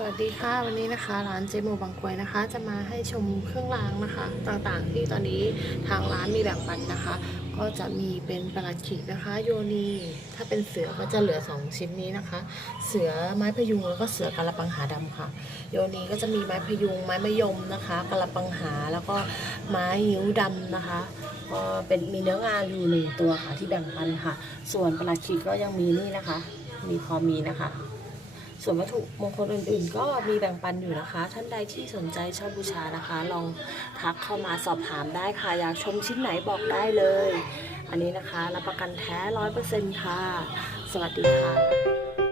สวัสดีค่ะวันนี้นะคะร้านเจโมบางกวยนะคะ จะมาให้ชมเครื่องรางนะคะ ต่างๆ ที่ตอนนี้ทางร้านมีแบ่งปันนะคะ ก็จะมีเป็นประหลัดขิกนะคะ โยนีถ้าเป็นเสือก็จะเหลือ 2 ชิ้นนี้นะคะ เสือไม้พยุงแล้วก็เสือกระปังหาดำค่ะ โยนีก็จะมีไม้พยุงไม้มะยมนะคะกระปังหาแล้วก็ไม้ยิ้วดำนะคะก็เป็นมีเนื้องาอยู่หนึ่งตัวค่ะที่แบ่งปันค่ะ ส่วนประหลัดขิกก็ยังมีนี่นะคะ มีพอมีนะคะ ส่วนวัตถุมงคลอื่นๆ ก็มีแบ่งปันอยู่นะคะ ท่านใดที่สนใจชอบบูชานะคะ ลองทักเข้ามาสอบถามได้ค่ะ อยากชมชิ้นไหนบอกได้เลย อันนี้นะคะรับประกันแท้ร้อยเปอร์เซ็นต์ค่ะ สวัสดีค่ะ